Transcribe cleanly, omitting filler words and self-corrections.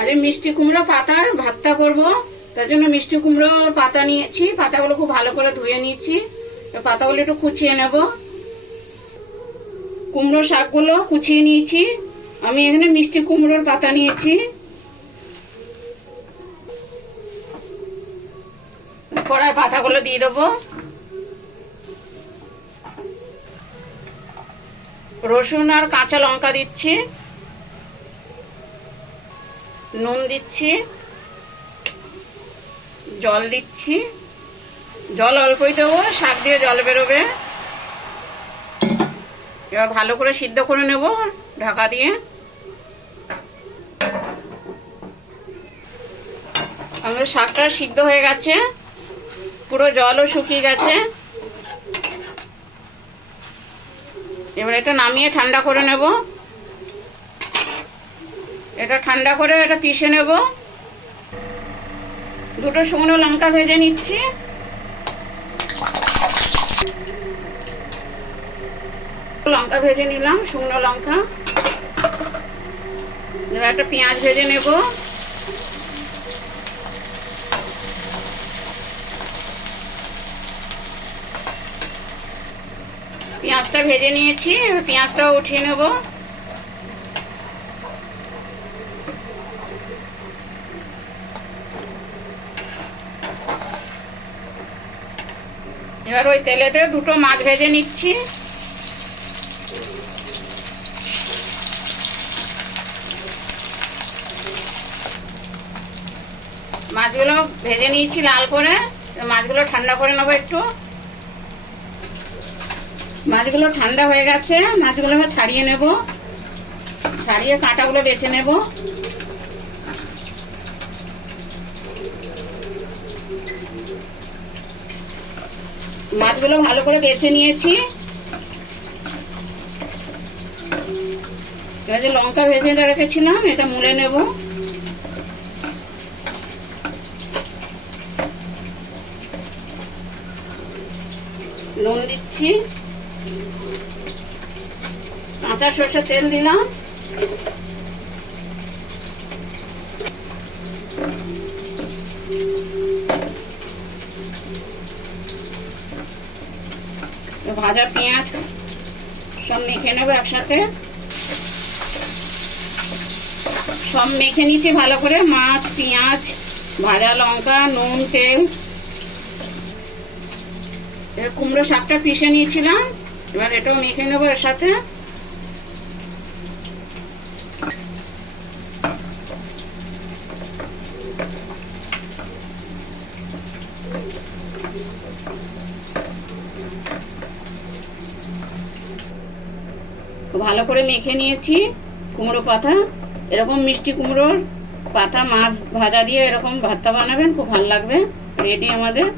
আজ মিষ্টি কুমড়ো পাতার ভর্তা করব। তার জন্য মিষ্টি কুমড়ো পাতা নিয়েছি, পাতাগুলো খুব ভালো করে ধুয়ে নিয়েছি। পাতাগুলো একটু কুচিয়ে নেব। কুমড়ো শাকগুলো কুচিয়ে নিয়েছি। আমি এখানে মিষ্টি কুমড়োর পাতা নিয়েছি। কড়াই পাতাগুলো দিয়ে দেবো। রসুন আর কাঁচা লঙ্কা দিচ্ছি, নুন দিচ্ছি, জল দিচ্ছি। জল অল্পই দেবো, শাক দিয়ে জল বেরোবে। এবার ভালো করে সিদ্ধ করে নেব ঢাকা দিয়ে। আমাদের শাকটা সিদ্ধ হয়ে গেছে, পুরো জলও শুকিয়ে গেছে। এবার এটা নামিয়ে ঠান্ডা করে নেব। এটা ঠান্ডা করে এটা পিষে নেব। দুটো শুকনো লঙ্কা ভেজে নিচ্ছি। লঙ্কা ভেজে নিলাম, শুকনো লঙ্কা। এবার একটা পেঁয়াজ ভেজে নেব। পেঁয়াজটা ভেজে নিয়েছি, এবার পেঁয়াজটাও উঠিয়ে নেব। এবার ওই তেলেতে দুটো মাছ ভেজে নিচ্ছি। মাছগুলো ভেজে নিয়েছি লাল করে। মাছগুলো ঠান্ডা করে নেবো একটু। মাছগুলো ঠান্ডা হয়ে গেছে, মাছগুলো এবার ছাড়িয়ে নেব। ছাড়িয়ে কাঁটাগুলো বেছে নেব। মাছগুলো ভালো করে বেছে নিয়েছি। এবার যে লঙ্কা ভেজে রেখেছিলাম এটা মুড়ে নেব। নুন দিচ্ছি, কাঁচা সরষের তেল দিলাম। ভাজা পেঁয়াজ সব মেখে নেবো একসাথে। সব মেখে নিচ্ছি ভালো করে, মাছ, পেঁয়াজ, ভাজা লঙ্কা, নুন, তেল। কুমড়ো শাকটা পিষে নিয়েছিলাম, এবার এটাও মেখে নেবো এর সাথে। ভালো করে মেখে নিয়েছি কুমড়ো পাতা। এরকম মিষ্টি কুমড়োর পাতা মাছ ভাজা দিয়ে এরকম ভর্তা বানাবেন, খুব ভালো লাগবে। রেডি আমাদের।